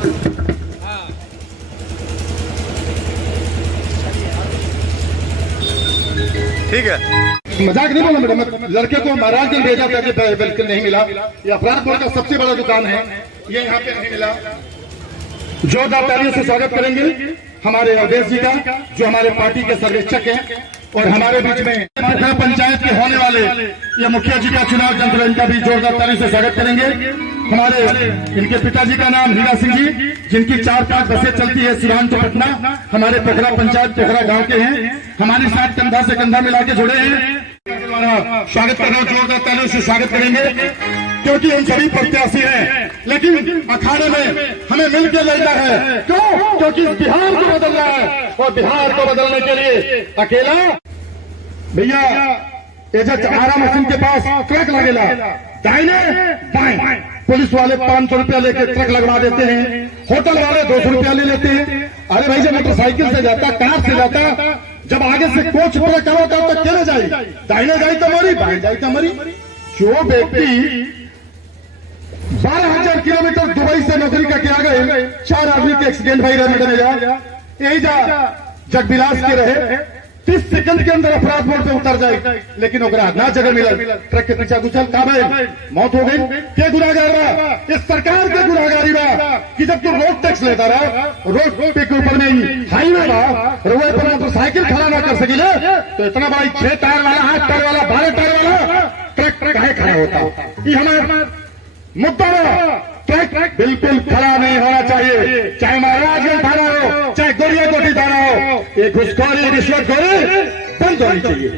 ठीक है, मजाक नहीं बोला मैडम। लड़के को महाराज ने भेजा था कि बिल्कुल नहीं मिला। ये अपराध बोर्ड का सबसे बड़ा दुकान है, ये यहाँ पे नहीं मिला। जोरदार तालियों से स्वागत करेंगे हमारे अवधेश जी का, जो हमारे पार्टी के सर्वेक्षक हैं। और हमारे बीच में पोखरा पंचायत के होने वाले ये मुखिया जी का चुनाव तंत्र, इनका भी जोरदार ताली से स्वागत करेंगे। हमारे इनके पिताजी का नाम हीरा सिंह जी, जिनकी 4-5 बसें चलती है सिवान से पटना, हमारे पोखरा पंचायत पोखरा गांव के हैं। हमारे साथ कंधा से कंधा मिला के जुड़े हैं। स्वागत कर रहे हैं, जोरदार तालियों से स्वागत करेंगे, क्योंकि हम सभी प्रत्याशी हैं, लेकिन अखाड़े में हमें मिलकर लड़ना है। क्यों? क्योंकि बिहार को बदलना है, और बिहार को बदलने के लिए अकेला भैया एजेंट आरा मशीन के पास ट्रक लगेगा, दाहिने बाएं पुलिस वाले 500 रुपया लेके ट्रक लगवा देते हैं, होटल वाले 200 रुपया ले लेते हैं। अरे भाई, जब मोटरसाइकिल से जाता, कार से जाता, जब आगे से कोच पूरा करो तब चले जाए, दाहिने जाए तो मरी, बाएं जाए तो मरी। जो व्यक्ति 12,000 किलोमीटर दुबई से नौकरी करके आ गए, 4 आदमी के एक्सीडेंट भाई रहे, यही जा जगबिलास के रहे, 30 सेकंड के अंदर अपराध मोड़ पे उतर जाए, लेकिन ना जगह मिला, ट्रक के पीछे घुसल, का भाई मौत हो गई। के गुनाहगार बा? इस सरकार के गुनाहगारी बा कि जब तू रोड टैक्स लेता रहा, रोड पे के ऊपर में ही हाईवे बा, रोड पर मोटरसाइकिल खड़ा ना कर सकिले, तो इतना बड़ा 6 टायर वाला, 8 टायर वाला, 12 टायर वाला ट्रक काहे खड़ा होता? ये हमारा मुद्दा ट्रक बिल्कुल खड़ा नहीं होना चाहिए, चाहे महाराजगंज थाना हो, चाहे गोरिया कोठी थाना हो। ये घुसखोरी, रिश्वतखोरी बंद होनी चाहिए।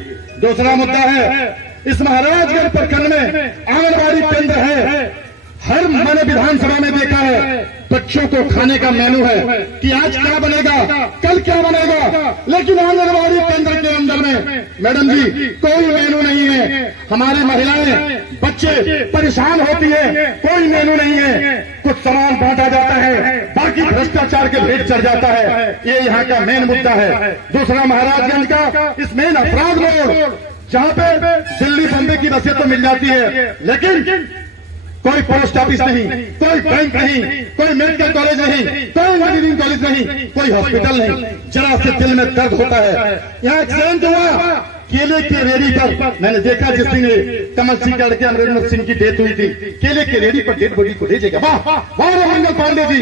दूसरा मुद्दा है, इस महाराजगंज प्रखंड में आंगनबाड़ी केंद्र है। हर मैंने विधानसभा में देखा है, बच्चों को खाने का मेनू है कि आज क्या बनेगा, कल क्या बनेगा, लेकिन आंगनबाड़ी केंद्र के अंदर में मैडम जी कोई मेनू नहीं है। हमारी महिलाएं, बच्चे परेशान होती है, कोई मेनू नहीं है। कुछ सामान बांटा जाता है, बाकी भ्रष्टाचार के भेंट चढ़ जाता है। ये यहाँ का मेन मुद्दा है। दूसरा, महाराजगंज का इस मेन अपराध मोड़, जहाँ पे दिल्ली बम्बे की बसें तो मिल जाती है, लेकिन कोई पोस्ट ऑफिस नहीं, कोई बैंक नहीं, कोई मेडिकल कॉलेज नहीं, कोई इंजीनियरिंग कॉलेज नहीं, कोई हॉस्पिटल नहीं। जरा से दिल में दर्द होता है। यहाँ एक्सीडेंट हुआ केले के रेडी पर, मैंने देखा जिस दिन कमल सिंह का लड़के अमरिंदर सिंह की डेथ हुई थी, केले के रेडी पर डेड बॉडी को ले जाएगा। वाह वाह, मंगल पांडे जी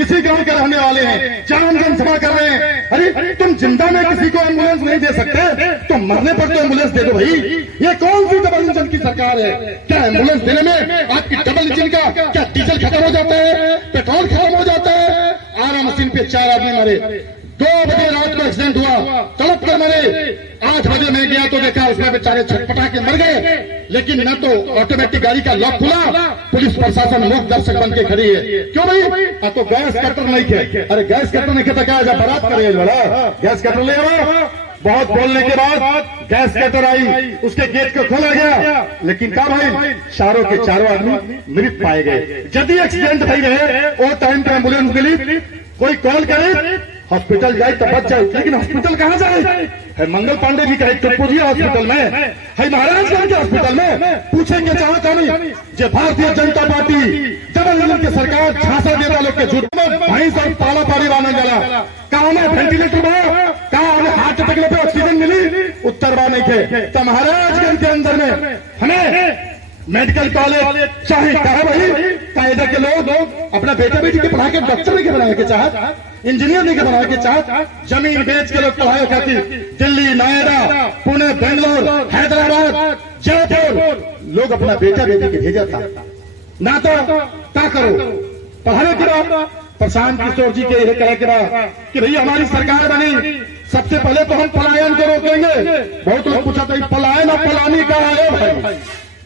इसी गांव के रहने वाले हैं, जहां जनसभा कर रहे हैं। अरे तुम जिंदा में किसी को एम्बुलेंस नहीं दे सकते, तो मरने पर तो एम्बुलेंस दे दो भाई। ये कौन सी डबल इंजन की सरकार है? क्या एम्बुलेंस देने में आपकी डबल इंजन का क्या डीजल खत्म हो जाता है, पेट्रोल खत्म हो जाता है? आरा मशीन पे 4 आदमी मरे, 2 बजे रात को एक्सीडेंट हुआ, तड़प कर मरे। 8 बजे मैं गया तो देखा उसमें बेचारे छटपटा के मर गए, लेकिन न तो ऑटोमेटिक गाड़ी का लॉक खुला, पुलिस प्रशासन मूक दर्शक बन के खड़ी है। क्यों भाई? तो गैस कटर नहीं थे। अरे गैस कटर नहीं थे तो क्या बारात करे बड़ा गैस कटर ले आओ। बहुत बोलने के बाद गैस कटर आई, उसके गेट को खोला गया, लेकिन क्या भाई, चारों के चारों आदमी मृत पाए गए। यदि एक्सीडेंट भाई रहे वो टाइम पे एम्बुलेंस मिली, कोई कॉल करे हॉस्पिटल जाए तो बच जाए, लेकिन हॉस्पिटल कहाँ जाए? है मंगल पांडे जी का एक टपुरिया हॉस्पिटल में है, महाराजगंज के हॉस्पिटल में पूछेंगे चाहता नहीं। जो Bharatiya Janata party double engine की सरकार झांसा देता लोग के झूठ में भाई सब पाला पारी बांधने गला, कहा में वेंटिलेटर बना, कहा हमें हार्ट अटैक पे ऑक्सीजन मिली, उत्तर बा नहीं थे। तो महाराजगंज के अंदर में हमें मेडिकल कॉलेज चाहे कहा भाई, कायदे के लोग अपना बेटा बेटी के पढ़ा के डॉक्टर नहीं के बनाने के चाहत, इंजीनियर नहीं के बनाने के चाहत, जमीन बेच के लोग पढ़ाए खातिर दिल्ली, नोएडा, पुणे, बेंगलोर, हैदराबाद, जयपुर लोग अपना बेटा बेटी के भेजा था। ना तो क्या करो, पढ़ाने के बाद प्रशांत किशोर जी के यह कहे के बाद कि भैया हमारी सरकार बनी, सबसे पहले तो हम पलायन को रोकेंगे। बहुत लोग पूछा था पलायन और पलानी का है भाई।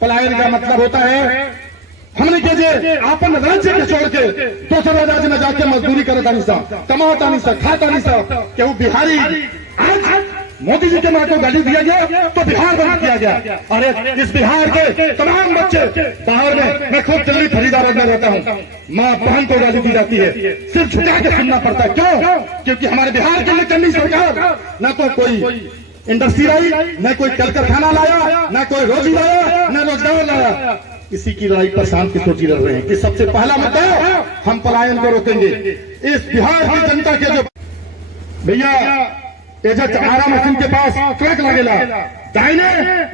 पलायन का मतलब होता है हमने के अपन राज्य के छोड़ के दूसरे राज्य में जाके मजदूरी करता नहीं सा, कमाता नहीं सा, खाता नहीं सा। क्यों बिहारी आज मोदी जी के माँ को गाली दिया गया तो बिहार बंद किया गया। अरे इस बिहार के तमाम बच्चे बाहर में, मैं खुद दिल्ली फरीदाबाद में रहता हूँ, माँ बहन को गाली दी जाती है, सिर्फ झुका के सुनना पड़ता है। क्यों? क्योंकि हमारे बिहार के लिए चंडी सरकार न तो कोई इंडस्ट्री आई, न कोई कल कारखाना लाया, न कोई रोजी लाया, न रोजगार लाया। इसी की लड़ाई प्रशांत किशोर जी लड़ रहे हैं कि सबसे पहला मुद्दा हम पलायन को रोकेंगे। इस बिहार की जनता के जो भैया एजेंट आरा मशीन के पास ट्रक लगेला, दाहिने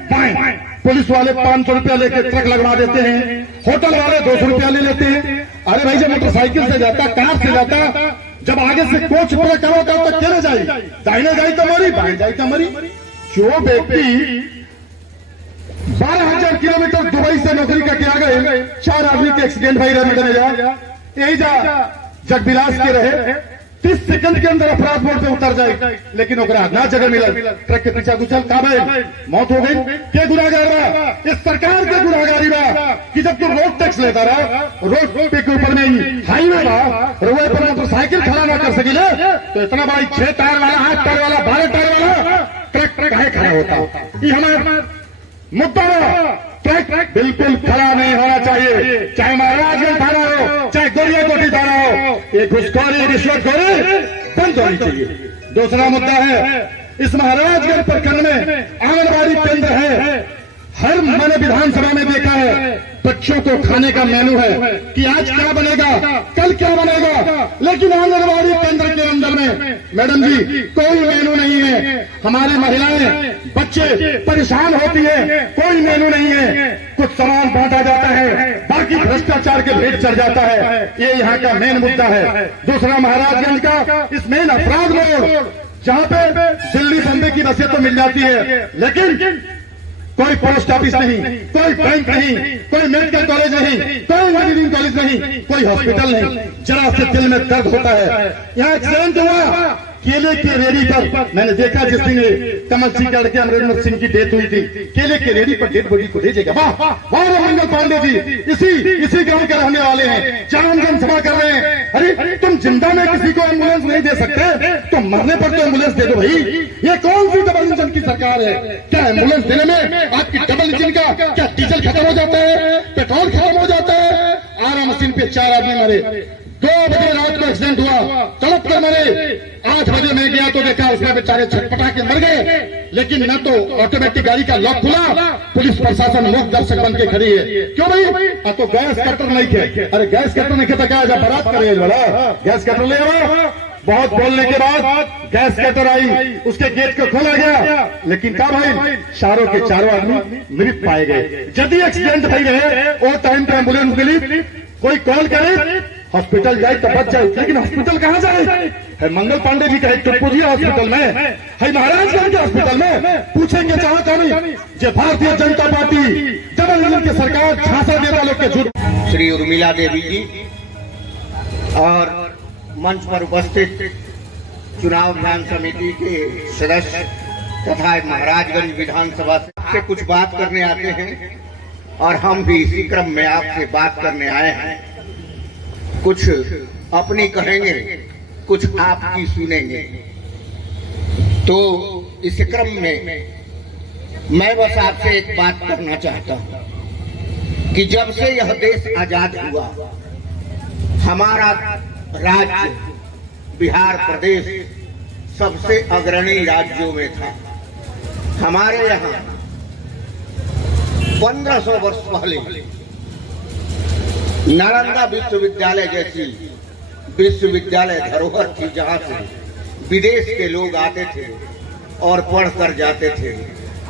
बाएं पुलिस वाले 500 रुपया लेके ट्रक लगवा देते हैं, होटल वाले 200 रुपया ले लेते हैं। अरे भाई जब मोटरसाइकिल से जाता, कार से जाता, जब आगे से कोच पूरा करो तो केले जाए, दाहिने जाई तो मरी, बाएं जाई तो मरी। जो व्यक्ति 12,000 किलोमीटर दुबई से नौकरी करके आ गए, 4 आदमी के एक्सीडेंट भाई रहे, यही जा जगविलास के रहे, 30 सेकंड के अंदर अपराध मोड़ पे उतर जाए, लेकिन ओकरा ना जगह मिला, ट्रक के पीछे घुसल, का भाई मौत हो गई। के गुनाहगार बा? इस सरकार के गुनाहगारी बा कि जब तू रोड टैक्स लेता रहा, रोड पे के ऊपर में ही हाईवे बा, रोड पर मोटरसाइकिल खड़ा ना कर सकिले, तो इतना बड़ा 6 टायर वाला, 8 टायर वाला, 12 टायर वाला ट्रक काहे खड़ा होता? ये हमारा मुद्दा है। ट्रक बिल्कुल खड़ा नहीं होना चाहिए, चाहे महाराजगंज थाना हो, चाहे गोरिया कोठी थाना हो, ये घुसखोरी रिश्वतखोरी बंद होनी चाहिए। दूसरा मुद्दा है, इस महाराजगंज प्रखंड में आंगनबाड़ी केंद्र है, हर मैंने विधानसभा में देखा है, बच्चों को खाने का मेनू है कि आज क्या बनेगा, कल क्या बनेगा, लेकिन आंगनबाड़ी केंद्र के अंदर में मैडम जी कोई मेनू नहीं है। हमारी महिलाएं, बच्चे परेशान होती है, कोई मेनू नहीं है, कुछ सामान बांटा जाता है, बाकी भ्रष्टाचार के भेंट चढ़ जाता है। ये यहाँ का मेन मुद्दा है। दूसरा महाराजगंज का इस मेन अपराध मोड़, जहाँ पे दिल्ली बम्बे की बसें तो मिल जाती है, लेकिन कोई पोस्ट ऑफिस नहीं, कोई बैंक नहीं, कोई मेडिकल कॉलेज नहीं, कोई इंजीनियरिंग कॉलेज नहीं, कोई हॉस्पिटल नहीं। जरा से दिल में दर्द होता है। यहाँ एक्सीडेंट हुआ केले की रेडी पर, मैंने देखा जिस दिन कमल सिंह के अमरिंदर सिंह की डेथ हुई थी, केले की रेडी पर डेड बॉडी को भेजेगा। वाह वाह मंगल पांडे जी इसी गांव के रहने वाले हैं, जहां जनसभा कर रहे हैं। अरे तुम जिंदा में किसी को एम्बुलेंस नहीं दे सकते, तुम मरने पर तो एम्बुलेंस दे दो भाई। ये कौन सी डबल इंजन की सरकार है? क्या एम्बुलेंस देने में आपकी डबल इंजन का क्या डीजल खत्म हो जाता है, पेट्रोल खत्म हो जाता है? आरा मशीन पे 4 आदमी मरे, 2 बजे रात को एक्सीडेंट हुआ, तड़प कर मरे। 8 बजे मैं गया तो देखा उसमें बेचारे छटपटा के मर गए, लेकिन न तो ऑटोमेटिक गाड़ी का लॉक खुला, पुलिस प्रशासन मूक दर्शक बन के खड़ी है। क्यों भाई? तो गैस कटर नहीं थे। अरे गैस कटर नहीं था क्या? जब बारात करे बड़ा गैस कटर ले आओ। बहुत बोलने के बाद गैस कटर आई, उसके गेट को खोला गया, लेकिन क्या भाई चारों के चारों आदमी मृत पाए गए। यदि एक्सीडेंट भाई रहे और टाइम पे एम्बुलेंस मिली, कोई कॉल करे हॉस्पिटल जाए तो बच जाए, लेकिन हॉस्पिटल कहाँ जाए? है मंगल पांडे जी का है टुपुरिया हॉस्पिटल में, है महाराजगंज के हॉस्पिटल में। पूछेंगे चाहता नहीं जो Bharatiya Janata party double engine की सरकार झांसा देता लोग के झूठ। श्री उर्मिला देवी जी और मंच पर उपस्थित चुनाव अभियान समिति के सदस्य तथा महाराजगंज विधानसभा से कुछ बात करने आते हैं, और हम भी इसी क्रम में आपसे बात करने आए हैं। कुछ अपनी कहेंगे, कुछ आपकी सुनेंगे। तो इस क्रम में मैं बस आपसे एक बात करना चाहता हूं कि जब से यह देश आजाद हुआ, हमारा राज्य बिहार प्रदेश सबसे अग्रणी राज्यों में था। हमारे यहाँ 1500 वर्ष पहले नालंदा विश्वविद्यालय जैसी विश्वविद्यालय धरोहर थी, जहाँ से विदेश के लोग आते थे और पढ़कर जाते थे।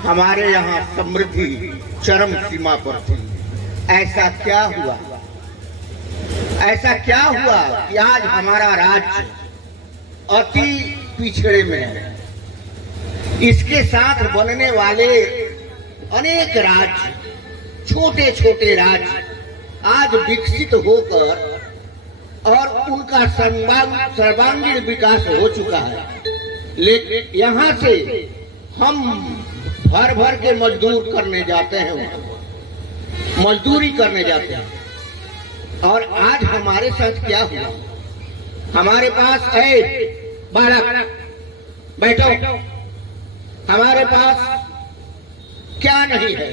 हमारे यहाँ समृद्धि चरम सीमा पर थी। ऐसा क्या हुआ कि आज हमारा राज्य अति पिछड़े में है? इसके साथ बनने वाले अनेक राज्य, छोटे छोटे राज्य आज विकसित होकर और उनका सर्वांगीण विकास हो चुका है, लेकिन यहाँ से हम भर भर के मजदूरी करने जाते हैं। और आज हमारे साथ क्या हुआ? हमारे पास है बालक, बैठो, हमारे पास क्या नहीं है?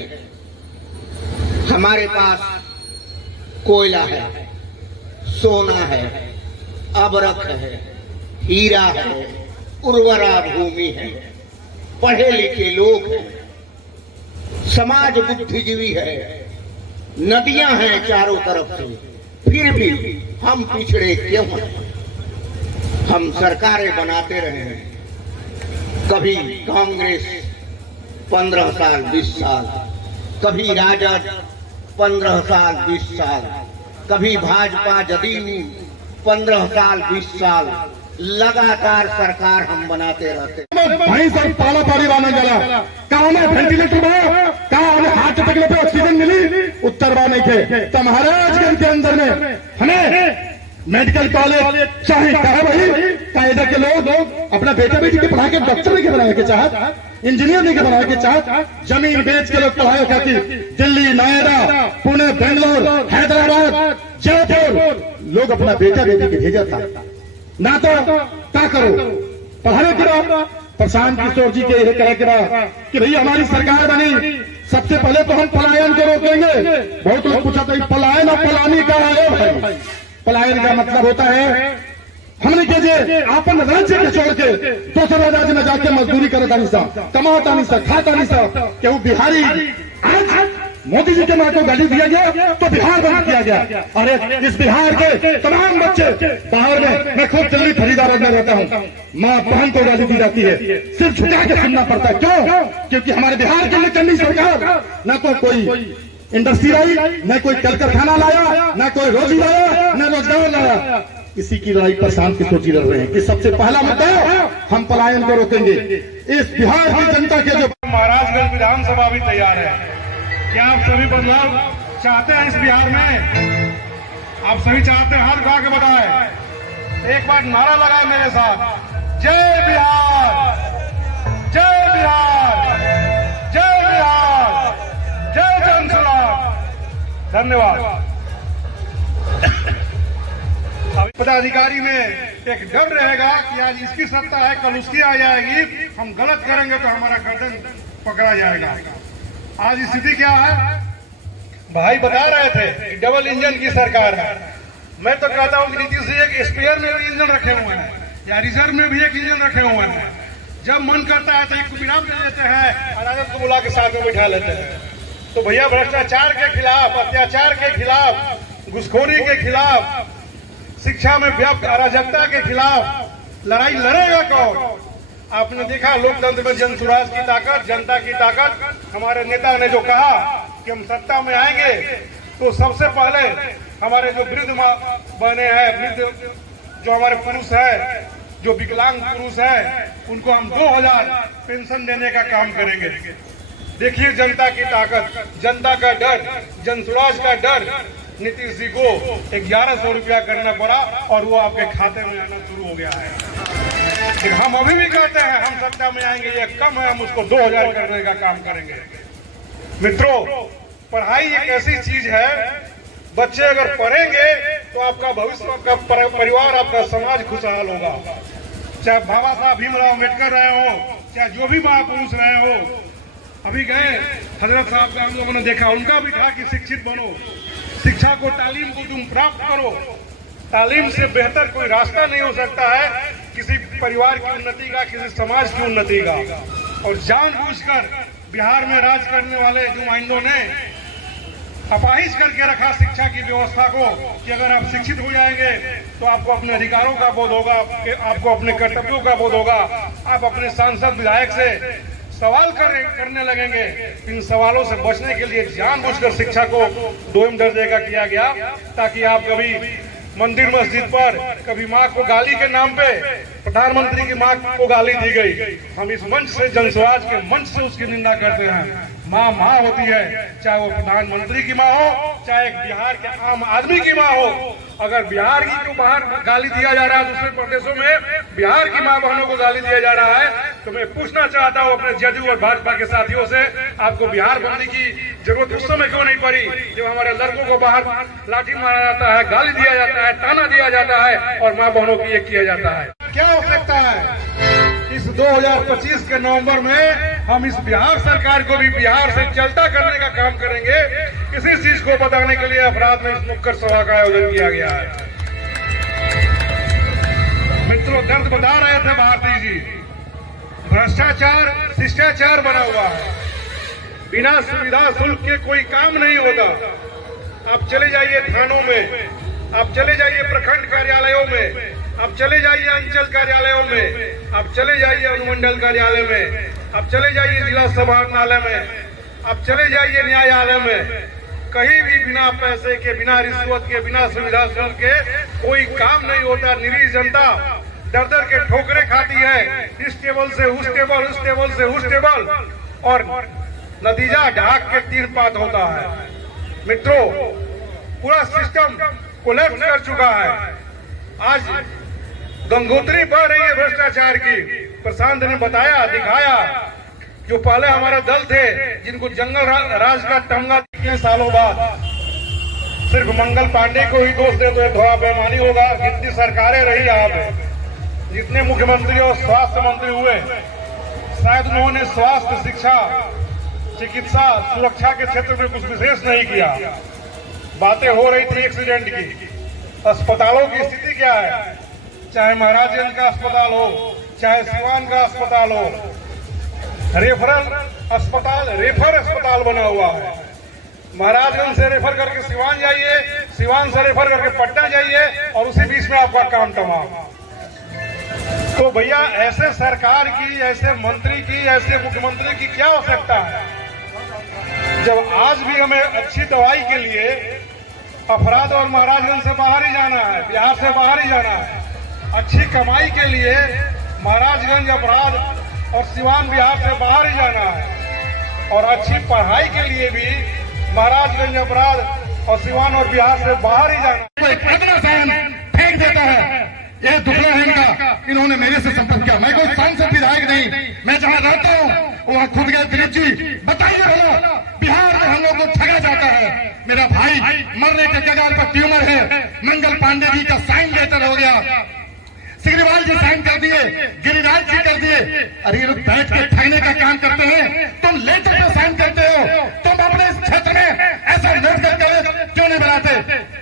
हमारे पास कोयला है, सोना है, अबरख है, हीरा है, उर्वरा भूमि है, पढ़े लिखे लोग हैं, समाज बुद्धिजीवी है, नदियां हैं चारों तरफ से, फिर भी हम पिछड़े क्यों हैं? हम सरकारें बनाते रहे हैं, कभी कांग्रेस 15 साल 20 साल, कभी राजद 15 साल 20 साल, कभी भाजपा जदयू 15 साल 20 साल, लगातार सरकार हम बनाते रहते। भाई सब पाला पानी वाला गला कहा में वेंटिलेटर में कहा हमें हार्ट अटैक पे ऑक्सीजन मिली, उत्तर बा नहीं थे। तो महाराजगंज के अंदर में हमें मेडिकल कॉलेज चाहे कहा भाई कायदा के लोग अपना बेटा बेटी के पढ़ा के डॉक्टर नहीं के बनाए के चाहत, इंजीनियर नहीं के बनाए के चाहत, जमीन बेच के लोग पढ़ाए खाती दिल्ली, नोएडा, पुणे, बेंगलोर, हैदराबाद, जयपुर लोग अपना बेटा बेटी के भेजा था ना। तो क्या करो पढ़ाने के बाद प्रशांत किशोर जी के यह कहे के बाद कि भैया हमारी सरकार बनी, सबसे पहले तो हम पलायन को रोकेंगे। बहुत लोग पूछा था पलायन और पलानी का है भाई। पलायन का मतलब होता है हमने के अपन राज्य के छोड़ के दूसरे राज्य में जाके मजदूरी करता नहीं सा, कमाता नहीं सा, खाता नहीं सा। क्यों बिहारी आज मोदी जी के माँ को गाली दिया गया तो बिहार बंद किया गया। और इस बिहार के तमाम बच्चे बाहर में, मैं खुद दिल्ली फरीदाबाद में रहता हूँ, माँ बहन को गाली दी जाती है, सिर्फ झुका के सुनना पड़ता है। क्यों? क्योंकि हमारे बिहार के लिए चंडी सरकार न तो कोई इंडस्ट्री आई, न कोई कल कारखाना लाया, न कोई रोजी लाया, न रोजगार लाया। इसी की लड़ाई प्रशांत किशोर जी लड़ रहे हैं कि सबसे पहला मुद्दा हम पलायन को रोकेंगे। इस बिहार की जनता के जो महाराजगंज विधानसभा भी तैयार है। क्या आप सभी बदलाव चाहते हैं इस बिहार में? आप सभी चाहते हैं? हाथ उठा के बताएं, एक बार नारा लगाए मेरे साथ, जय बिहार, जय बिहार, जय बिहार, जय जनसुराज। धन्यवाद। पदाधिकारी में एक डर रहेगा कि आज इसकी सत्ता है, कल उसकी आ जाएगी, हम गलत करेंगे तो हमारा गर्दन पकड़ा जाएगा। आज स्थिति क्या है? भाई बता रहे थे कि डबल इंजन की सरकार है। मैं तो कहता हूं कि नीतीश जी एक स्पेयर में भी इंजन रखे हुए हैं या रिजर्व में भी एक इंजन रखे हुए हैं। जब मन करता है तो एक को विराम दे देते हैं और राजद को बुला के साथ में बैठा लेते हैं। तो भैया भ्रष्टाचार के खिलाफ, अत्याचार के खिलाफ, घुसखोरी के खिलाफ, शिक्षा में व्याप्त अराजकता के खिलाफ लड़ाई लड़ेगा कौन? आपने देखा लोकतंत्र में जनसुराज की ताकत, जनता की ताकत। हमारे नेता ने जो कहा कि हम सत्ता में आएंगे तो सबसे पहले हमारे जो वृद्ध बने हैं, वृद्ध जो हमारे पुरुष है, जो विकलांग पुरुष है, उनको हम 2000 पेंशन देने का काम करेंगे। देखिए जनता की ताकत, जनता का डर, जनसुराज का डर। नीतीश जी को 1100 रुपया करना पड़ा और वो आपके खाते में आना शुरू हो गया है। लेकिन हम अभी भी कहते हैं हम सत्ता में आएंगे, ये कम है, हम उसको 2000 करने का काम करेंगे। मित्रों, पढ़ाई एक ऐसी चीज है, बच्चे अगर पढ़ेंगे तो आपका भविष्य, आपका परिवार, आपका समाज खुशहाल होगा। चाहे बाबा साहब भीमराव अम्बेडकर रहे हो, चाहे जो भी महापुरुष रहे हो। अभी गए हजरत साहब का हम लोगों ने देखा, उनका भी था कि शिक्षित बनो, शिक्षा को, तालीम को तुम प्राप्त करो। तालीम से बेहतर कोई रास्ता नहीं हो सकता है किसी परिवार की उन्नति का, किसी समाज की उन्नति का। और जानबूझकर बिहार में राज करने वाले नुमाइंदों ने अपाहिज करके रखा शिक्षा की व्यवस्था को कि अगर आप शिक्षित हो जाएंगे तो आपको अपने अधिकारों का बोध होगा, आपको अपने कर्तव्यों का बोध होगा, आप अपने सांसद विधायक से सवाल करने लगेंगे। इन सवालों से बचने के लिए जानबूझकर शिक्षा को 2वीं दर्जे का किया गया ताकि आप कभी मंदिर मस्जिद पर, कभी माँ को गाली के नाम पे प्रधानमंत्री की माँ को गाली दी गई, हम इस मंच से, जनसुराज के मंच से उसकी निंदा करते हैं। माँ माँ होती है, चाहे वो प्रधानमंत्री की माँ हो, चाहे एक बिहार के आम आदमी की माँ हो। अगर बिहार की को बाहर गाली दिया जा रहा है, दूसरे प्रदेशों में बिहार की माँ बहनों को गाली दिया जा रहा है, तो मैं पूछना चाहता हूँ अपने जदयू और भाजपा के साथियों से, आपको बिहार बंदी की जरूरत उस समय क्यों नहीं पड़ी जब हमारे लड़कों को बाहर लाठी मारा जाता है, गाली दिया जाता है, ताना दिया जाता है और माँ बहनों की ये किया जाता है? क्या हो सकता है? इस 2025 के नवंबर में हम इस बिहार सरकार को भी बिहार से चलता करने का काम करेंगे। इसी चीज को बताने के लिए अपराध में इस नुक्कड़ सभा का आयोजन किया गया है। मित्रों, दर्द बता रहे थे भारती जी, भ्रष्टाचार शिष्टाचार बना हुआ है, बिना सुविधा शुल्क के कोई काम नहीं होता। आप चले जाइए थानों में, आप चले जाइए प्रखंड कार्यालयों में, आप चले जाइए अंचल कार्यालयों में, आप चले जाइए अनुमंडल कार्यालय में, आप चले जाइए जिला समाहरणालय में, आप चले जाइए न्यायालय में, कहीं भी बिना पैसे के, बिना रिश्वत के, बिना सुविधा शुल्क के कोई काम नहीं होता। निरीह जनता दर दर के ठोकरे खाती है, इस टेबल से उस टेबल, उस टेबल से उस टेबल, और नतीजा ढाक के तीन पात होता है। मित्रों, पूरा सिस्टम कोलैप्स कर चुका है। आज गंगोत्री बढ़ रही है भ्रष्टाचार की। प्रशांत ने बताया, दिखाया, जो पहले हमारे दल थे जिनको जंगल राज का तमगा इतने सालों बाद सिर्फ मंगल पांडे को ही दोष दे तो थोड़ा बेईमानी होगा। जितनी सरकारें रही आप, जितने मुख्यमंत्री और स्वास्थ्य मंत्री हुए, शायद उन्होंने स्वास्थ्य, शिक्षा, चिकित्सा, सुरक्षा के क्षेत्र में कुछ विशेष नहीं किया। बातें हो रही थी एक्सीडेंट की। अस्पतालों की स्थिति क्या है? चाहे महाराजगंज का अस्पताल हो, चाहे सिवान का अस्पताल हो, रेफरल अस्पताल, रेफर अस्पताल बना हुआ है। महाराजगंज से रेफर करके सिवान जाइए, सिवान से रेफर करके पटना जाइए, और उसी बीच में आपका काम तमाम। तो भैया, ऐसे सरकार की, ऐसे मंत्री की, ऐसे मुख्यमंत्री की क्या आवश्यकता है? जब आज भी हमें अच्छी दवाई के लिए अफराद और महाराजगंज से बाहर ही जाना है, बिहार से बाहर ही जाना है। अच्छी कमाई के लिए महाराजगंज, अफराद और सिवान बिहार से बाहर ही जाना है, और अच्छी पढ़ाई के लिए भी महाराजगंज, अफराद और सिवान और बिहार से बाहर ही जाना है। कोई इतना सहन फेंक देता है, ये दुखड़ा है इनका। इन्होंने मेरे से संपर्क किया, मैं कोई सांसद विधायक नहीं, मैं जहां रहता हूं वहां खुद गए। दिलीप जी, बताइए भला, बिहार में हम लोग को ठगा जाता है। मेरा भाई मरने के कगार पर ट्यूमर है, मंगल पांडे जी का साइन लेटर हो गया, सिग्रीवाल जी साइन कर दिए, गिरिराज जी कर दिए। अरे ये लोग बैठ के ठगने का काम करते हैं, तुम लेटर पे साइन करते हो। तुम अपने इस क्षेत्र में ऐसा मेडिकल कॉलेज क्यों नहीं बनाते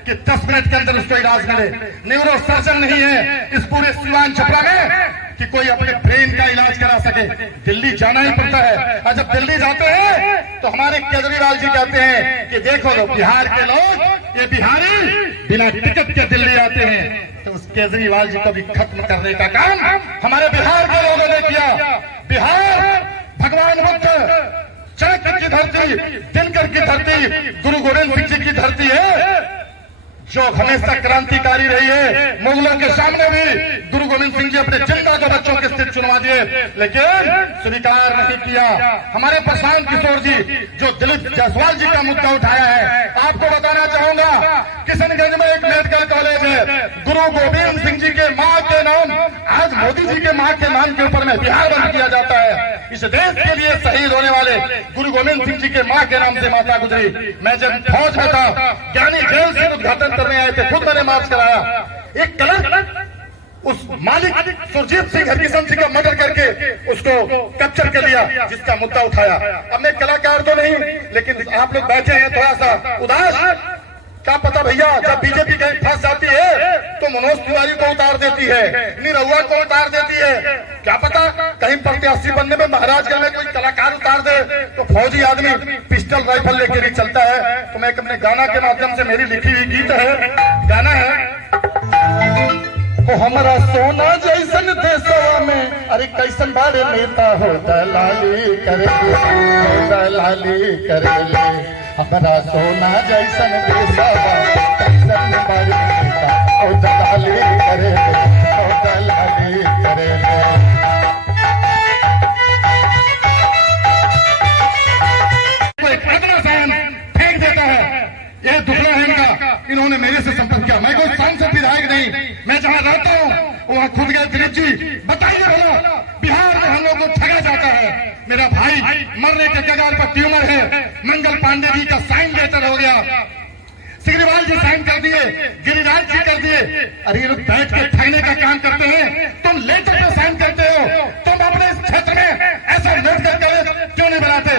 कि 10 मिनट के अंदर उसको इलाज मिले? न्यूरो सर्जन नहीं है इस पूरे सिवान छपरा में कि कोई अपने ब्रेन का इलाज करा सके। दिल्ली जाना ही पड़ता है, और जब दिल्ली जाते हैं तो हमारे केजरीवाल जी कहते हैं कि देखो लो, बिहार के लोग, ये बिहारी बिना टिकट के दिल्ली आते हैं। तो उस केजरीवाल जी को भी खत्म करने का काम हमारे बिहार के लोगों ने किया। बिहार भगवान बुद्ध, चाणक्य की धरती, दिनकर की धरती, गुरु गोविंद सिंह जी की धरती है, जो हमेशा क्रांतिकारी रही है। मुगलों के सामने भी गुरु गोविंद सिंह जी अपने जिंदा को बच्चों के सिर चुनवा दिए, लेकिन स्वीकार नहीं किया। हमारे प्रशांत किशोर जी, जो दिलीप जायसवाल जी का मुद्दा उठाया है, आपको बताना चाहूंगा, किशनगंज में एक मेडिकल कॉलेज है, गुरु गोविंद सिंह जी के मां के नाम, आज मोदी जी के मां के नाम के ऊपर में बिहार बंद किया जाता है। इस देश के लिए शहीद होने वाले गुरु गोविंद सिंह जी के मां के नाम से माता गुजरी। मैं जब फौज में था, ज्ञानी जेल से उद्घाटन करने आए थे, खुद मैंने मार्च कराया। एक क्लर्क उस मालिक सुरजीत सिंह हरकिशन सिंह का मर्डर करके उसको कैप्चर कर लिया, जिसका मुद्दा उठाया। अब मैं कलाकार तो नहीं, लेकिन आप लोग बैठे हैं थोड़ा सा उदास। क्या पता भैया, जब बीजेपी कहीं फंस जाती है तो मनोज तिवारी को उतार देती है, निरहुआ को उतार देती है। क्या पता कहीं प्रत्याशी बनने में महाराजगंज में कोई कलाकार उतार दे तो फौजी आदमी पिस्टल राइफल लेके भी चलता है। तो मैं अपने गाना के माध्यम से, मेरी लिखी हुई गीत है, गाना है, वो हमारा सोना जैसन देशवा में, अरे कैसन बारे नेता हो दलाली करेले, हो दलाली करेले, हमारा सोना जैसन देशवा कैसन बारे नेता हो दलाली करेले, हो दलाली करेले। कोई इतना सहन फेंक देता है, ये दुखड़ा है इनका। इन्होंने मेरे से संपर्क किया, मैं कोई सांसद विधायक नहीं, मैं जहां रहता हूं वहां खुद गए। दिलीप जी, बताइए भला, बिहार में हम लोग को ठगा जाता है। मेरा भाई मरने के कगार पर ट्यूमर है, मंगल पांडे जी का साइन लेटर हो गया, सिग्रीवाल जी साइन कर दिए, गिरिराज जी कर दिए। अरे ये लोग बैठ के ठगने का काम करते हैं, तुम लेटर पे साइन करते हो। तुम अपने इस क्षेत्र में ऐसा मेडिकल कॉलेज क्यों नहीं बनाते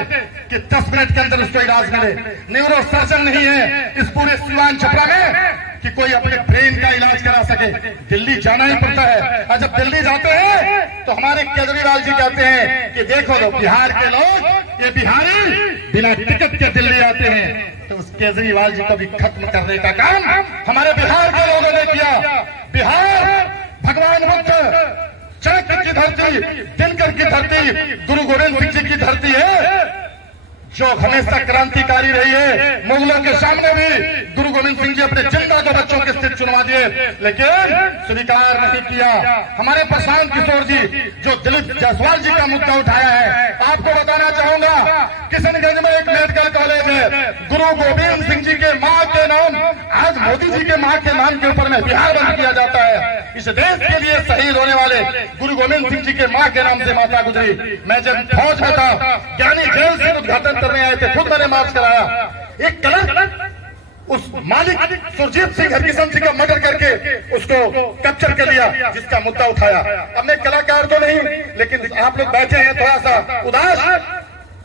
कि 10 मिनट के अंदर उसको इलाज मिले? न्यूरो सर्जन नहीं है इस पूरे सिवान छपरा में कि कोई अपने ब्रेन का इलाज करा सके। दिल्ली जाना ही पड़ता है, और जब दिल्ली जाते हैं तो हमारे केजरीवाल जी कहते हैं कि देखो लो, बिहार के लोग, ये बिहारी बिना टिकट के दिल्ली आते हैं। तो उस केजरीवाल जी को भी खत्म करने का काम हमारे बिहार के धरती, दिनकर की धरती, गुरु गोविंद सिंह जी की धरती है, जो हमेशा क्रांतिकारी रही है। मुगलों के सामने भी गुरु गोविंद सिंह जी अपने जिंदा दो बच्चों के सिर चुनवा दिए, लेकिन स्वीकार नहीं किया। हमारे प्रशांत किशोर जी जो दिलीप जायसवाल जी का मुद्दा उठाया है, आपको बताना चाहूंगा, किशनगंज में एक मेडिकल कॉलेज है, गुरु गोविंद सिंह जी के मां के नाम, आज मोदी जी के मां के नाम के ऊपर में बिहार बंद किया जाता है। इस देश के लिए शहीद होने वाले गुरु गोविंद सिंह जी के मां के नाम से माता गुजरी। मैं जब फौज में था, ज्ञानी जेल से उद्घाटन करने आए थे, खुद मैंने मार्च कराया। एक कलर उस मालिक सुरजीत सिंह हरकिशन सिंह का मर्डर करके उसको कैप्चर कर लिया, जिसका मुद्दा उठाया। अब मैं कलाकार तो नहीं, लेकिन आप लोग बैठे हैं थोड़ा सा उदास,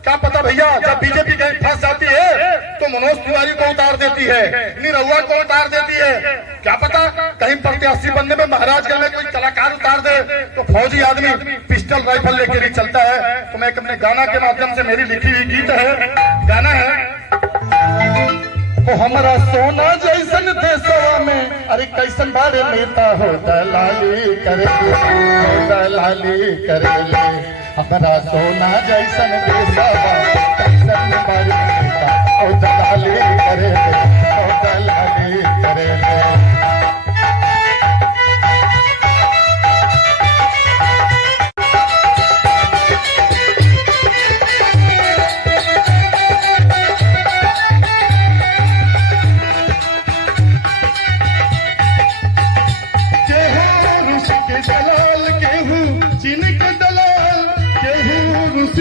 क्या पता भैया, जब बीजेपी कहीं फंस जाती है तो मनोज तिवारी को उतार देती है, निरहुआ को उतार देती है, क्या पता कहीं प्रत्याशी बनने में महाराजगंज में कोई कलाकार उतार दे तो फौजी आदमी पिस्टल राइफल लेके भी चलता है। तो मैं अपने गाना के माध्यम से, मेरी लिखी हुई गीत है, गाना है, तो हमारा सोना जैसन देशवा में, अरे कैसन बारे नेता हो दलाली करे, हो दलाली करे, हमारा सोना जैसन देशवा कैसन बारे नेता हो दलाली करे, हो दलाली करे।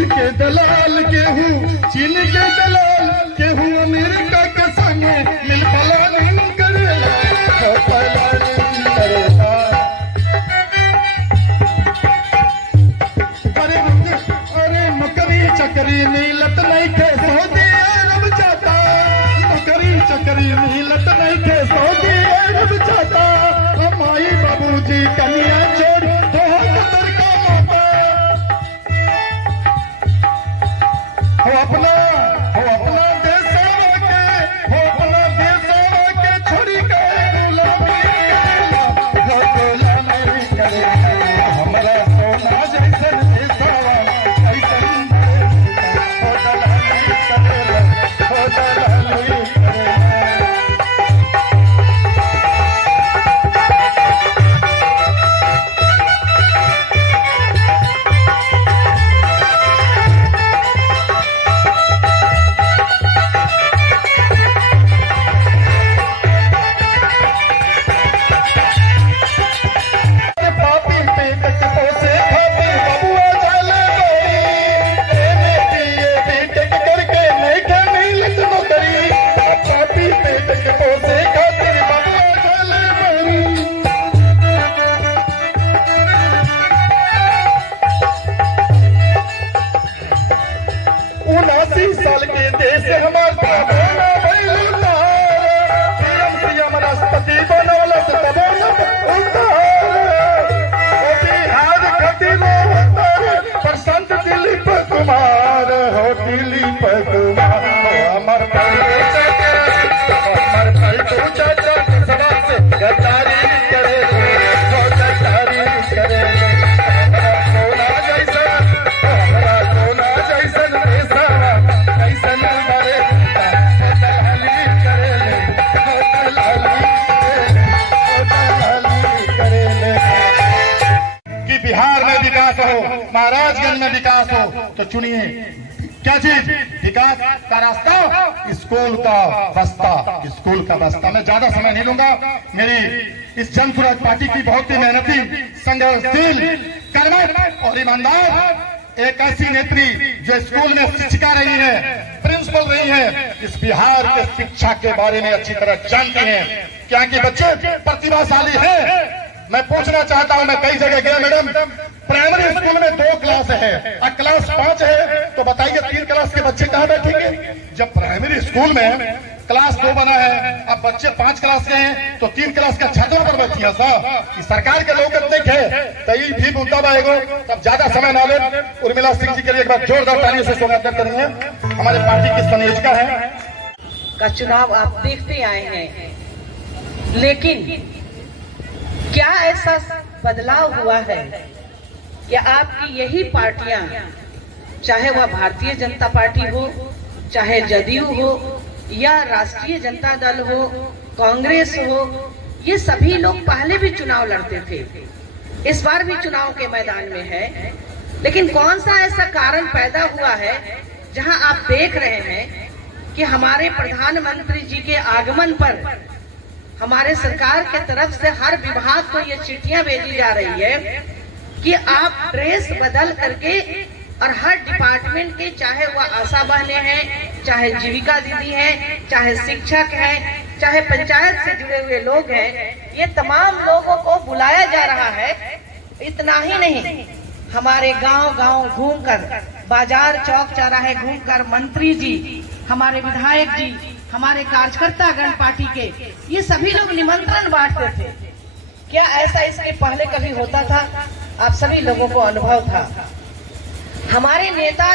के दलाल केहू, चीन के दलाल केहू, अमेरिका के संगे मिल प्लानिंग करेला, प्लानिंग करेला। अरे नौकरी चकरी मिलत नहीं थे, सऊदी अरब जाता, नौकरी चकरी मिलत नहीं थे, सऊदी अरब जाता, माई बाबूजी कन्या छोड़ अपना देश के छोड़ी गए गुलामी करे, हमारा सोना जैसन देशवा कैसन हो दलाली करे, हो दलाली करे। महाराजगंज में विकास हो तो चुनिए क्या चीज, विकास का रास्ता, स्कूल का बस्ता, स्कूल का बस्ता। मैं ज्यादा समय नहीं लूंगा। मेरी इस जन स्वराज पार्टी की बहुत ही मेहनती, संघर्षशील, कर्मठ और ईमानदार एक ऐसी नेत्री जो स्कूल में शिक्षिका रही है, प्रिंसिपल रही है, इस बिहार के शिक्षा के बारे में अच्छी तरह जानती है। क्या कि बच्चे प्रतिभाशाली हैं। मैं पूछना चाहता हूं, मैं कई जगह गया मैडम, प्राइमरी स्कूल में 2 क्लास है और क्लास 5 है, तो बताइए 3 क्लास के बच्चे कहाँ बैठेंगे? जब प्राइमरी स्कूल में क्लास 2 बना है, अब बच्चे 5 क्लास के हैं, तो 3 क्लास का छात्रों पर बैठी है सर। सरकार के लोग नहीं है तो ये भी मुद्दा रहेगा। तब ज्यादा समय ना ले, उर्मिला सिंह जी के लिए एक बार जोरदार तालियों से स्वागत करेंगे। हमारे पार्टी की संयोजिका है। का चुनाव आप देखते आए हैं, लेकिन क्या ऐसा बदलाव हुआ है कि आपकी यही पार्टियां, चाहे वह भारतीय जनता पार्टी हो, चाहे जदयू हो या राष्ट्रीय जनता दल हो, कांग्रेस हो, ये सभी लोग पहले भी चुनाव लड़ते थे, इस बार भी चुनाव के मैदान में है। लेकिन कौन सा ऐसा कारण पैदा हुआ है जहां आप देख रहे हैं कि हमारे प्रधानमंत्री जी के आगमन पर हमारे सरकार के तरफ से हर विभाग को ये चिट्ठियां भेजी जा रही है कि आप ड्रेस बदल करके और हर डिपार्टमेंट के, चाहे वह आशा बहनें हैं, चाहे जीविका दीदी हैं, चाहे शिक्षक हैं, चाहे पंचायत से जुड़े हुए लोग हैं, ये तमाम लोगों को बुलाया जा रहा है। इतना ही नहीं, हमारे गांव-गांव घूमकर, बाजार चौक चौराहे घूमकर मंत्री जी, हमारे विधायक जी, हमारे कार्यकर्ता गण पार्टी के, ये सभी लोग निमंत्रण बांटते थे। क्या ऐसा इसके पहले कभी होता था? आप सभी लोगों को अनुभव था। हमारे नेता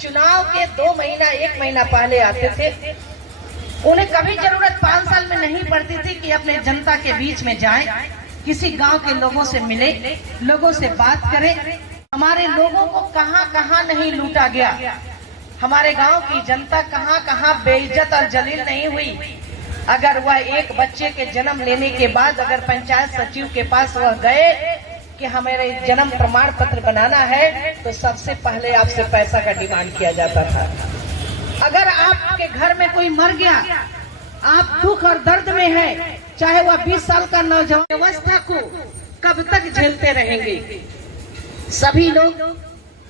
चुनाव के 2 महीना 1 महीना पहले आते थे। उन्हें कभी जरूरत 5 साल में नहीं पड़ती थी कि अपने जनता के बीच में जाएं, किसी गांव के लोगों से मिले, लोगों से बात करें। हमारे लोगों को कहां कहां नहीं लूटा गया, हमारे गांव की जनता कहां कहां बेइज्जत और जलील नहीं हुई। अगर वह एक बच्चे के जन्म लेने के बाद अगर पंचायत सचिव के पास वह गए कि हमारे जन्म प्रमाण पत्र बनाना है, तो सबसे पहले आपसे पैसा का डिमांड किया जाता था। अगर आपके घर में कोई मर गया, आप दुख और दर्द में हैं, चाहे वह 20 साल का नौजवान, व्यवस्था को कब तक झेलते रहेंगे? सभी लोग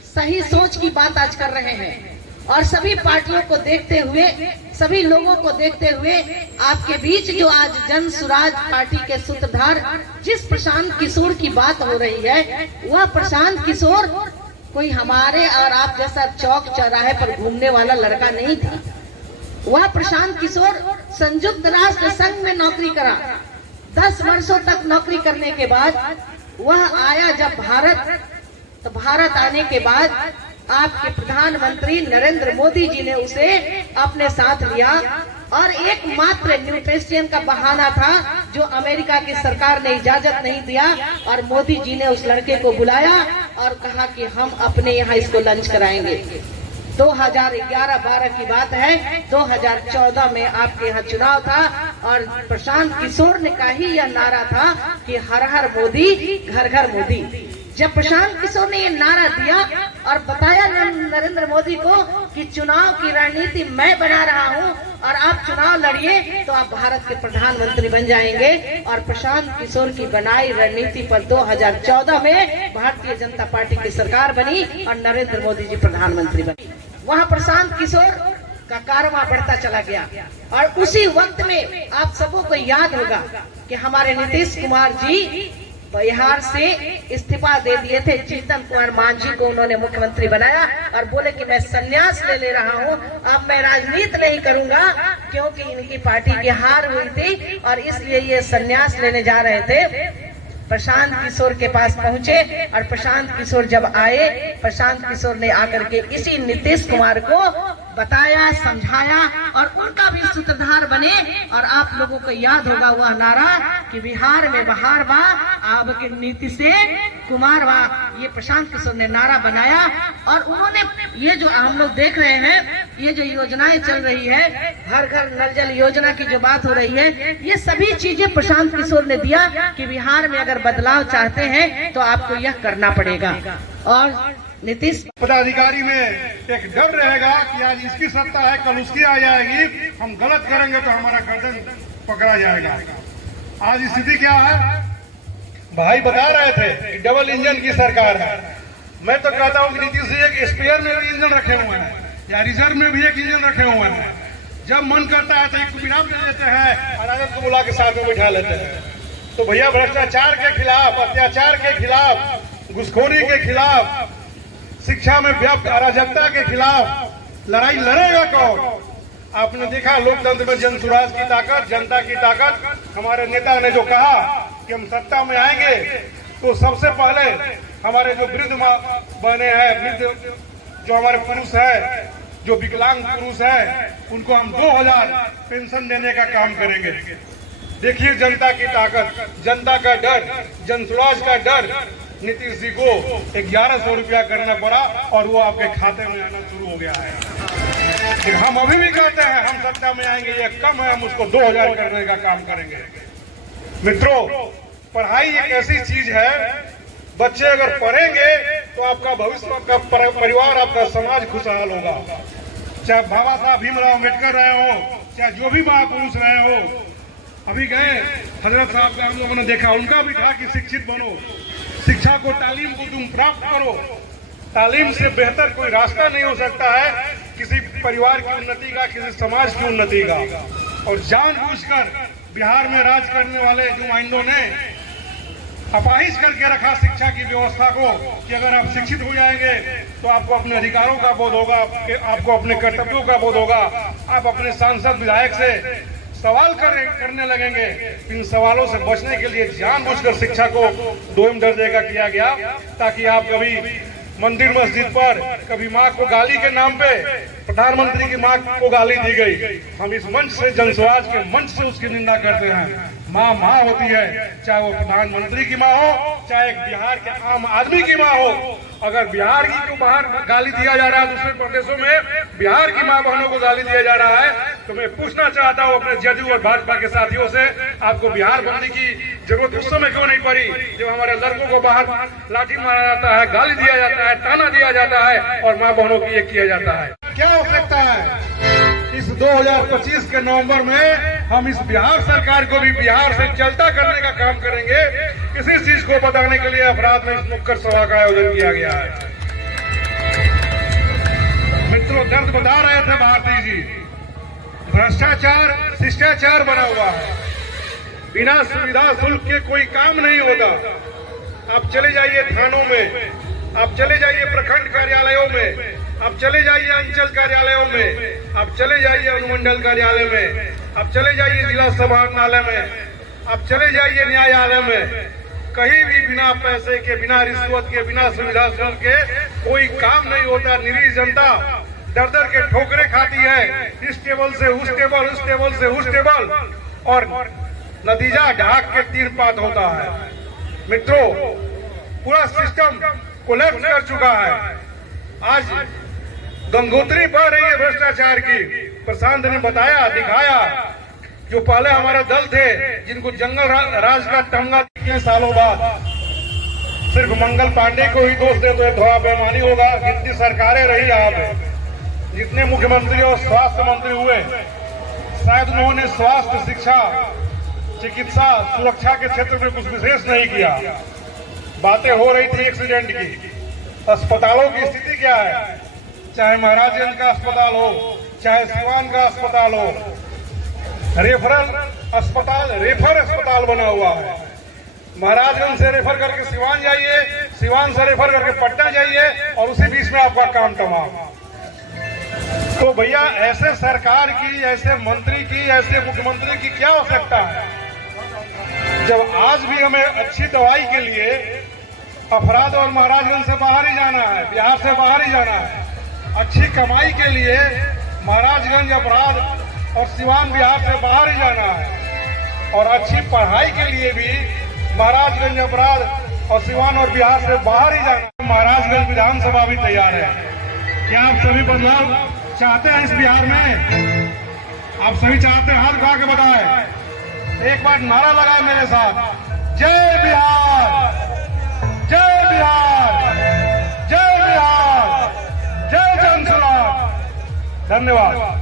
सही सोच की बात आज कर रहे हैं और सभी पार्टियों को देखते हुए, सभी लोगों को देखते हुए आपके बीच जो आज जन सुराज पार्टी के सूत्रधार जिस प्रशांत किशोर की बात हो रही है, वह प्रशांत किशोर कोई हमारे और आप जैसा चौक चौराहे पर घूमने वाला लड़का नहीं था। वह प्रशांत किशोर संयुक्त राष्ट्र संघ में नौकरी करा। 10 वर्षों तक नौकरी करने के बाद वह आया जब भारत, तो भारत आने के बाद आपके प्रधानमंत्री नरेंद्र मोदी जी ने उसे अपने साथ लिया और एकमात्र न्यूट्रिशियन का बहाना था जो अमेरिका की सरकार ने इजाजत नहीं दिया, और मोदी जी ने उस लड़के को बुलाया और कहा कि हम अपने यहाँ इसको लंच कराएंगे। 2011-12 की बात है, 2014 में आपके यहाँ चुनाव था और प्रशांत किशोर ने का ही यह नारा था कि हर हर मोदी, घर घर मोदी। जब प्रशांत किशोर ने ये नारा दिया और बताया नरेंद्र मोदी को कि चुनाव की रणनीति मैं बना रहा हूं और आप चुनाव लड़िए तो आप भारत के प्रधानमंत्री बन जाएंगे, और प्रशांत किशोर की बनाई रणनीति पर 2014 में भारतीय जनता पार्टी की सरकार बनी और नरेंद्र मोदी जी प्रधानमंत्री बने। वहाँ प्रशांत किशोर का कारवां बढ़ता चला गया और उसी वक्त में आप सबों को याद होगा कि हमारे नीतीश कुमार जी बिहार से इस्तीफा दे दिए थे। जीतन कुमार मांझी को उन्होंने मुख्यमंत्री बनाया और बोले कि मैं संन्यास ले रहा हूं, अब मैं राजनीति नहीं करूंगा, क्योंकि इनकी पार्टी की हार हुई थी और इसलिए ये संन्यास लेने जा रहे थे। प्रशांत किशोर के पास पहुंचे और प्रशांत किशोर जब आए, प्रशांत किशोर ने आकर के इसी नीतीश कुमार को बताया, समझाया और उनका भी सूत्रधार बने। और आप लोगों को याद होगा वह नारा कि बिहार में बहार बा, अब के नीति से कुमार बा, ये प्रशांत किशोर ने नारा बनाया। और उन्होंने ये जो हम लोग देख रहे हैं, ये जो योजनाएं चल रही है, हर घर नल जल योजना की जो बात हो रही है, ये सभी चीजें प्रशांत किशोर ने दिया कि बिहार में अगर बदलाव चाहते हैं तो आपको यह करना पड़ेगा। और नीतीश पदाधिकारी में एक डर रहेगा कि आज इसकी सत्ता है, कल उसकी आ जाएगी, हम गलत करेंगे तो हमारा गर्दन पकड़ा जाएगा। आज स्थिति क्या है? भाई बता रहे थे कि डबल इंजन की सरकार है। मैं तो कहता हूँ कि नीतीश जी एक स्पेयर में भी इंजन रखे हुए हैं या रिजर्व में भी एक इंजन रखे हुए हैं। जब मन करता है तो एक को विराम दे देते हैं और राजद को बुला के साथ में बिठा लेते हैं। तो भैया भ्रष्टाचार के खिलाफ, अत्याचार के खिलाफ, घुसखोरी के खिलाफ, शिक्षा में व्याप्त अराजकता के खिलाफ लड़ाई लड़ेगा कौन? आपने देखा लोकतंत्र में जन सुराज की ताकत, जनता की ताकत। हमारे नेता ने जो कहा कि हम सत्ता में आएंगे तो सबसे पहले हमारे जो वृद्ध बने हैं, वृद्ध जो हमारे पुरुष है, जो विकलांग पुरुष है, उनको हम 2000 पेंशन देने का काम करेंगे। देखिए जनता की ताकत, जनता का डर, जनसुराज का डर। नीतीश जी को 1100 रुपया करना पड़ा और वो आपके खाते में आना शुरू हो गया है। लेकिन हम अभी भी कहते हैं हम सत्ता में आएंगे, ये कम है, हम उसको 2000 करने का काम करेंगे। मित्रों, पढ़ाई एक ऐसी चीज है, बच्चे अगर पढ़ेंगे तो आपका भविष्य, आपका परिवार, आपका समाज खुशहाल होगा। चाहे बाबा साहब भीमराव अम्बेडकर रहे हो, चाहे जो भी महापुरुष रहे हो। अभी गए हजरत साहब का हम लोगों ने देखा, उनका भी था कि शिक्षित बनो, शिक्षा को, तालीम को तुम प्राप्त करो। तालीम से बेहतर कोई रास्ता नहीं हो सकता है किसी परिवार की उन्नति का, किसी समाज की उन्नति का। और जानबूझकर बिहार में राज करने वाले नुमाइंदों ने अपाहिज करके रखा शिक्षा की व्यवस्था को कि अगर आप शिक्षित हो जाएंगे तो आपको अपने अधिकारों का बोध होगा, आपको अपने कर्तव्यों का बोध होगा, आप अपने सांसद विधायक से सवाल करने लगेंगे। इन सवालों से बचने के लिए जानबूझकर शिक्षा को 2वीं दर्जे का किया गया, ताकि आप कभी मंदिर मस्जिद पर, कभी माँ को गाली के नाम पे प्रधानमंत्री की माँ को गाली दी गई, हम इस मंच से, जनस्वराज के मंच से उसकी निंदा करते हैं। माँ माँ होती है, चाहे वो प्रधानमंत्री की माँ हो, चाहे एक बिहार के आम आदमी की माँ हो। अगर बिहार की को बाहर गाली दिया जा रहा है, दूसरे प्रदेशों में बिहार की माँ बहनों को गाली दिया जा रहा है, तो मैं पूछना चाहता हूँ अपने जदयू और भाजपा के साथियों से, आपको बिहार बंदी की जरूरत उस समय क्यों नहीं पड़ी जब हमारे लड़कों को बाहर लाठी मारा जाता है, गाली दिया जाता है, ताना दिया जाता है और माँ बहनों की ये किया जाता है। क्या हो सकता है इस 2025 के नवंबर में हम इस बिहार सरकार को भी बिहार से चलता करने का काम करेंगे। इसी चीज को बताने के लिए अपराध में इस नुक्कड़ सभा का आयोजन किया गया है। मित्रों, दर्द बता रहे थे भारती जी, भ्रष्टाचार शिष्टाचार बना हुआ है, बिना सुविधा शुल्क के कोई काम नहीं होता। आप चले जाइए थानों में, आप चले जाइए प्रखंड कार्यालयों में, आप चले जाइए अंचल कार्यालयों में, आप चले जाइए अनुमंडल कार्यालय में, आप चले जाइए जिला समाहरणालय में, आप चले जाइए न्यायालय में, कहीं भी बिना पैसे के, बिना रिश्वत के, बिना सुविधा शुल्क के कोई काम नहीं होता। निरीह जनता दर दर के ठोकरे खाती है, इस टेबल से उस टेबल, उस टेबल से उस टेबल, और नतीजा ढाक के 3 पात होता है। मित्रों, पूरा सिस्टम कोलैप्स कर चुका है। आज गंगोत्री बढ़ रही है भ्रष्टाचार की। प्रशांत ने बताया, दिखाया, जो पहले हमारे दल थे जिनको जंगल राज का तमगा इतने सालों बाद सिर्फ मंगल पांडे को ही दोष दे तो एक थोड़ा बेईमानी होगा। जितनी सरकारें रही यहाँ पे, जितने मुख्यमंत्री और स्वास्थ्य मंत्री हुए, शायद उन्होंने स्वास्थ्य, शिक्षा, चिकित्सा, सुरक्षा के क्षेत्र में कुछ विशेष नहीं किया। बातें हो रही थी एक्सीडेंट की, अस्पतालों की स्थिति क्या है, चाहे महाराजगंज का अस्पताल हो, चाहे सिवान का अस्पताल हो, रेफरल अस्पताल, रेफर अस्पताल बना हुआ है। महाराजगंज से रेफर करके सिवान जाइए, सिवान से रेफर करके पटना जाइए और उसी बीच में आपका काम तमाम। तो भैया, ऐसे सरकार की, ऐसे मंत्री की, ऐसे मुख्यमंत्री की क्या आवश्यकता है, जब आज भी हमें अच्छी दवाई के लिए अपराध और महाराजगंज से बाहर ही जाना है, बिहार से बाहर ही जाना है। अच्छी कमाई के लिए महाराजगंज अपराध और सिवान बिहार से बाहर ही जाना है, और अच्छी पढ़ाई के लिए भी महाराजगंज अपराध और सिवान और बिहार से बाहर ही जाना। महाराजगंज विधानसभा भी तैयार है। क्या आप सभी बदलाव चाहते हैं इस बिहार में? आप सभी चाहते हैं? हाथ उठा के बताएं, एक बार नारा लगाए मेरे साथ, जय बिहार, जय बिहार, जय बिहार, जय जनसुराज। धन्यवाद।